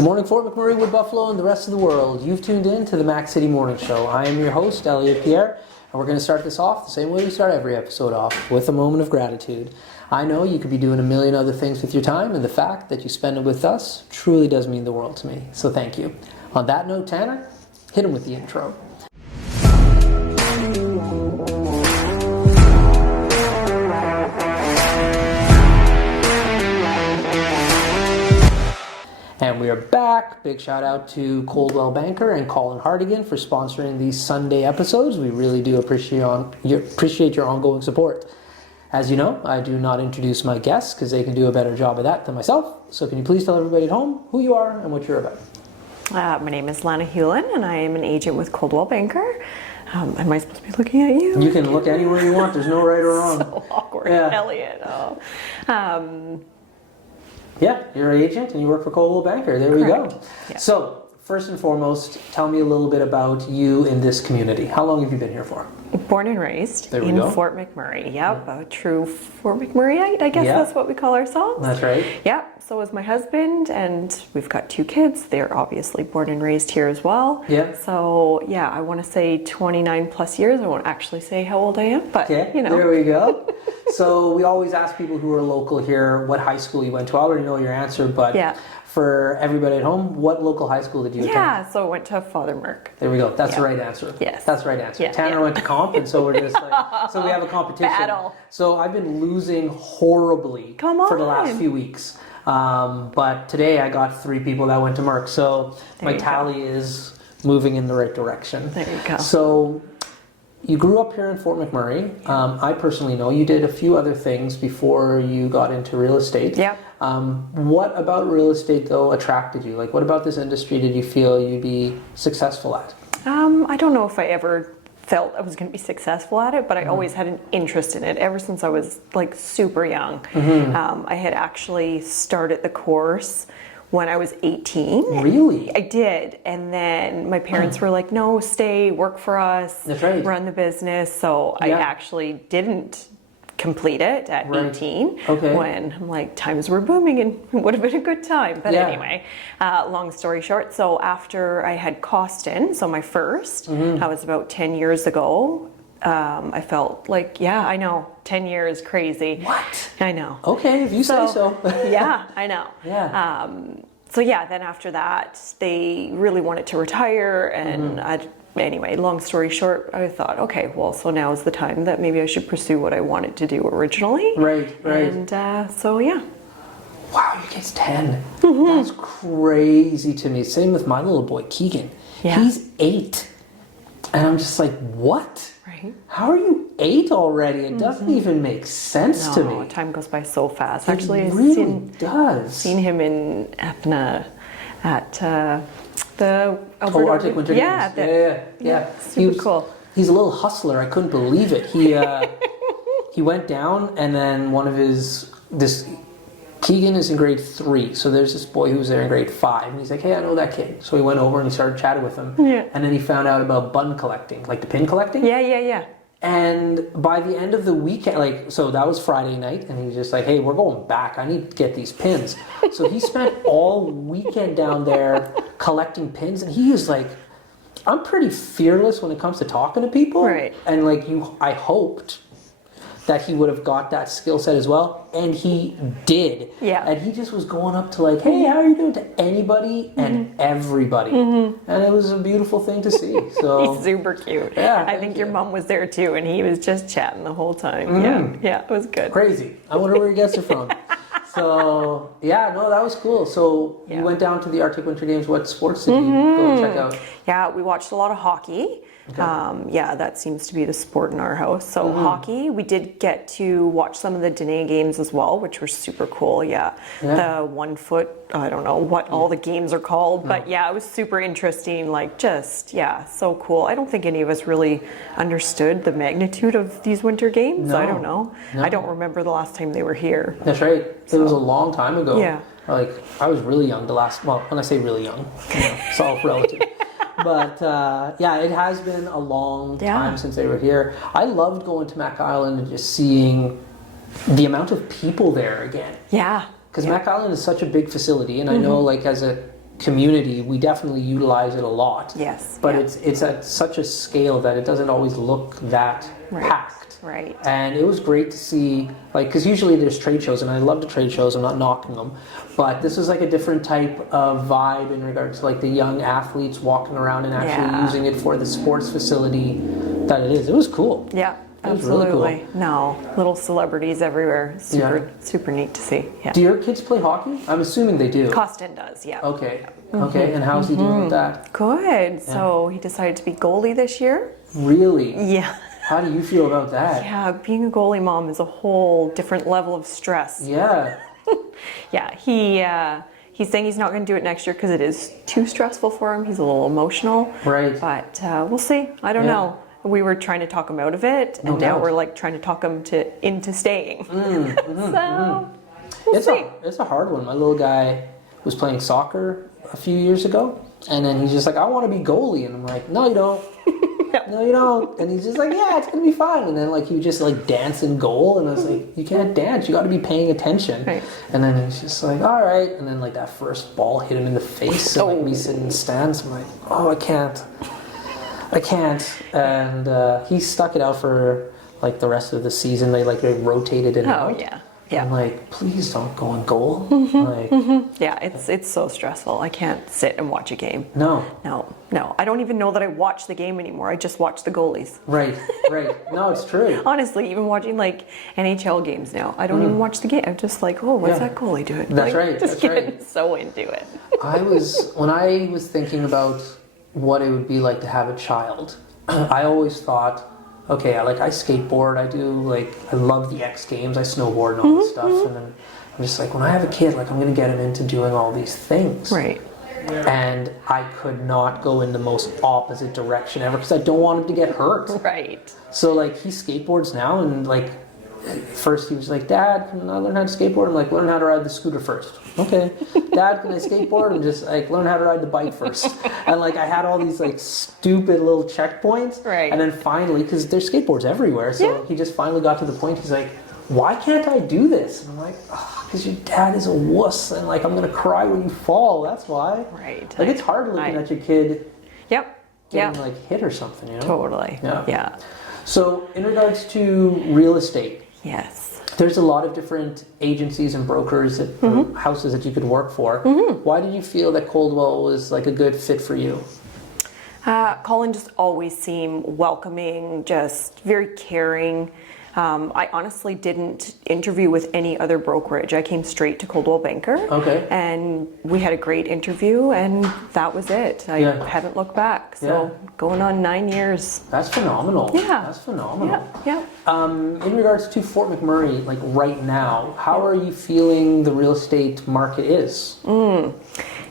Good morning, Fort McMurray, Wood Buffalo, and the rest of the world. You've tuned in to the Mac City Morning Show. I am your host, Elliot Pierre, and we're going to start this off the same way we start every episode off, with a moment of gratitude. I know you could be doing a million other things with your time, and the fact that you spend it with us truly does mean the world to me. So thank you. On that note, Tanner, hit him with the intro. And we are back. Big shout out to Coldwell Banker and Colin Hardigan for sponsoring these Sunday episodes. We really do appreciate your ongoing support. As you know, I do not introduce my guests because they can do a better job of that than myself. So can you please tell everybody at home who you are and what you're about? My name is Lana Hulan, and I am an agent with Coldwell Banker. Am I supposed to be looking at you? You can look anywhere you want. There's no right or wrong. So awkward, yeah. Elliot. Oh. Yeah, you're an agent and you work for Coldwell Banker. There we go. Yeah. So, first and foremost, tell me a little bit about you in this community. How long have you been here for? Born and raised in Fort McMurray. Yep, a true Fort McMurrayite, I guess that's what we call ourselves. That's right. Yep, so is my husband, and we've got 2 kids. They're obviously born and raised here as well. Yeah. So, yeah, I want to say 29 plus years. I won't actually say how old I am, but, you know. There we go. So we always ask people who are local here what high school you went to. I already know your answer, but for everybody at home, what local high school did you attend? Yeah, so I went to Father Merck. There we go. That's the right answer. Yes. That's the right answer. Yeah, Tanner went to comp, and so we're just like, so we have a competition. Battle. So I've been losing horribly for the last few weeks. But today I got 3 people that went to Merck. So my tally is moving in the right direction. There you go. So you grew up here in Fort McMurray. I personally know you did a few other things before you got into real estate. Yeah. What about real estate, though, attracted you? Like, what about this industry did you feel you'd be successful at? I don't know if I ever felt I was going to be successful at it, but I always had an interest in it ever since I was like super young. I had actually started the course when I was 18. Really? I did. And then my parents were like, no, stay, work for us, run the business. So I actually didn't complete it at 18 when I'm like, times were booming and it would have been a good time. But anyway, long story short, so after I had Costin, so my first, that was about 10 years ago, I felt like, I know, 10 years, crazy. What? I know. Okay, if you say so. Yeah, I know. Yeah. So then after that, they really wanted to retire, and anyway, long story short, I thought, okay, well, so now is the time that maybe I should pursue what I wanted to do originally. Right. And so, yeah. Wow, your kid's 10. That's crazy to me. Same with my little boy, Keegan. Yeah. He's 8. And I'm just like, what? Right. How are you 8 already? It doesn't even make sense to me. Time goes by so fast. Actually, it really does. Seen him in Ethna at the Alberta Arctic Winter Games. Yeah. Super cool. He's a little hustler. I couldn't believe it. He went down, and then Keegan is in grade 3, so there's this boy who was there in grade 5, and he's like, hey, I know that kid. So he went over and he started chatting with him. Yeah. And then he found out about bun collecting, like the pin collecting. Yeah. And by the end of the weekend, so that was Friday night, and he was just like, hey, we're going back. I need to get these pins. So he spent all weekend down there collecting pins, and he is like, I'm pretty fearless when it comes to talking to people. Right. And I hoped that he would have got that skill set as well, and he did. Yeah. And he just was going up to like, hey, how are you doing, to anybody and everybody. And it was a beautiful thing to see. So he's super cute. Yeah. I think your mom was there too, and he was just chatting the whole time. Yeah, it was good. Crazy. I wonder where he gets it from. So, that was cool. So you went down to the Arctic Winter Games. What sports did you go check out? Yeah, we watched a lot of hockey. Okay. That seems to be the sport in our house. So hockey, we did get to watch some of the Dene games as well, which were super cool. Yeah. The 1 foot, I don't know what all the games are called, but it was super interesting. So cool. I don't think any of us really understood the magnitude of these winter games. No. I don't know. No. I don't remember the last time they were here. That's right. It was a long time ago. Yeah. I was really young when I say really young, it's all relative. But it has been a long time since they were here. I loved going to Mac Island and just seeing the amount of people there again. Yeah. Because Mac Island is such a big facility, and I know as a community, we definitely utilize it a lot. Yes. But it's at such a scale that it doesn't always look that packed. Right. And it was great to see, like, because usually there's trade shows, and I love the trade shows, I'm not knocking them, but this was like a different type of vibe in regards to like the young athletes walking around and actually using it for the sports facility that it is. It was cool. Yeah. Absolutely. Really cool. No, little celebrities everywhere. Super neat to see. Yeah. Do your kids play hockey? I'm assuming they do. Costin does, yeah. Okay. Okay, and how's he doing with that? Good. Yeah. So he decided to be goalie this year. Really? Yeah. How do you feel about that? Yeah, being a goalie mom is a whole different level of stress. Yeah. Yeah, he's saying he's not going to do it next year because it is too stressful for him. He's a little emotional. Right. But we'll see. I don't know. We were trying to talk him out of it, and now we're like trying to talk him into staying. We'll see. It's a hard one. My little guy was playing soccer a few years ago, and then he's just like, I want to be goalie. And I'm like, no, you don't. No, you don't. And he's just like, yeah, it's going to be fine. And then like he would just like dance in goal. And I was like, you can't dance. You got to be paying attention. Right. And then he's just like, all right. And then like that first ball hit him in the face. And like me sitting in the stands, I'm like, oh, I can't. And he stuck it out for like the rest of the season. They rotated it out. Oh, yeah. Yeah. I'm like, please don't go in goal. Yeah, it's so stressful. I can't sit and watch a game. No. I don't even know that I watch the game anymore. I just watch the goalies. Right. No, it's true. Honestly, even watching like NHL games now, I don't even watch the game. I'm just like, oh, what's that goalie doing? That's right. Just getting so into it. When I was thinking about what it would be like to have a child, I always thought, okay, I skateboard, I love the X Games, I snowboard and all this stuff, and then I'm just like, when I have a kid, I'm going to get him into doing all these things. Right. And I could not go in the most opposite direction ever because I don't want him to get hurt. Right. So he skateboards now, and first he was like, Dad, can I learn how to skateboard? I'm like, learn how to ride the scooter first. Okay. Dad, can I skateboard? And just learn how to ride the bike first. And I had all these stupid little checkpoints. Right. And then finally, because there's skateboards everywhere, so he just finally got to the point, he's like, why can't I do this? And I'm like, because your dad is a wuss, and I'm going to cry when you fall, that's why. Right. It's hard looking at your kid getting hit or something, you know? Totally. Yeah. So in regards to real estate, yes, there's a lot of different agencies and brokers or houses that you could work for. Why did you feel that Coldwell was a good fit for you? Colin just always seemed welcoming, just very caring. I honestly didn't interview with any other brokerage. I came straight to Coldwell Banker. Okay. And we had a great interview, and that was it. I haven't looked back. So going on 9 years. That's phenomenal. Yeah. That's phenomenal. Yeah. In regards to Fort McMurray, right now, how are you feeling the real estate market is?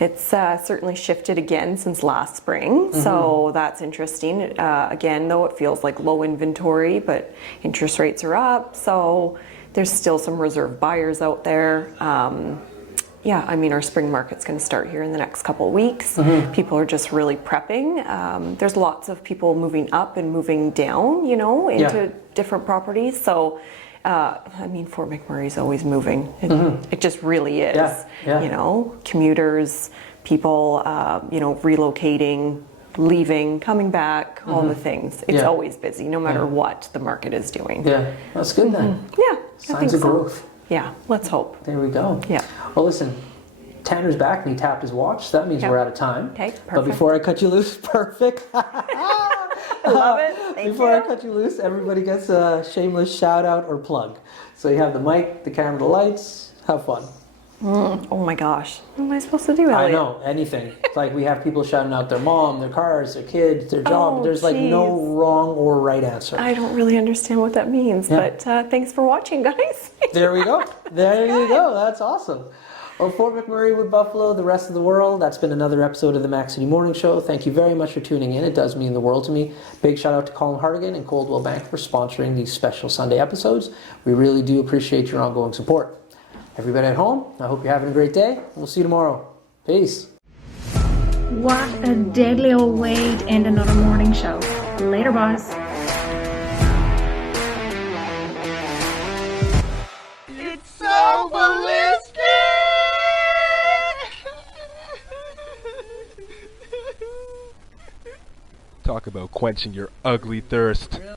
It's certainly shifted again since last spring, so that's interesting. Again, though, it feels like low inventory, but interest rates are up, so there's still some reserve buyers out there. Our spring market's going to start here in the next couple of weeks. People are just really prepping. There's lots of people moving up and moving down, into different properties, so Fort McMurray's always moving. It just really is. Commuters, people, relocating, leaving, coming back, all the things. It's always busy, no matter what the market is doing. Yeah, that's good then. Yeah, signs of growth. Yeah, let's hope. There we go. Yeah. Well, listen, Tanner's back and he tapped his watch, so that means we're out of time. Okay, perfect. But before I cut you loose, perfect. I love it. Thank Before you. I cut you loose, everybody gets a shameless shout out or plug. So you have the mic, the camera, the lights. Have fun. Oh my gosh. What am I supposed to do, Elliot? I know, anything. It's we have people shouting out their mom, their cars, their kids, their job. There's no wrong or right answer. I don't really understand what that means, but thanks for watching, guys. There we go. There you go. That's awesome. Well, Fort McMurray with Buffalo, the rest of the world. That's been another episode of the Mac City Morning Show. Thank you very much for tuning in. It does mean the world to me. Big shout out to Colin Hartigan and Coldwell Banker for sponsoring these special Sunday episodes. We really do appreciate your ongoing support. Everybody at home, I hope you're having a great day. We'll see you tomorrow. Peace. What a deadly old way to end another morning show. Later, boss. It's so ballistic! Talk about quenching your ugly thirst.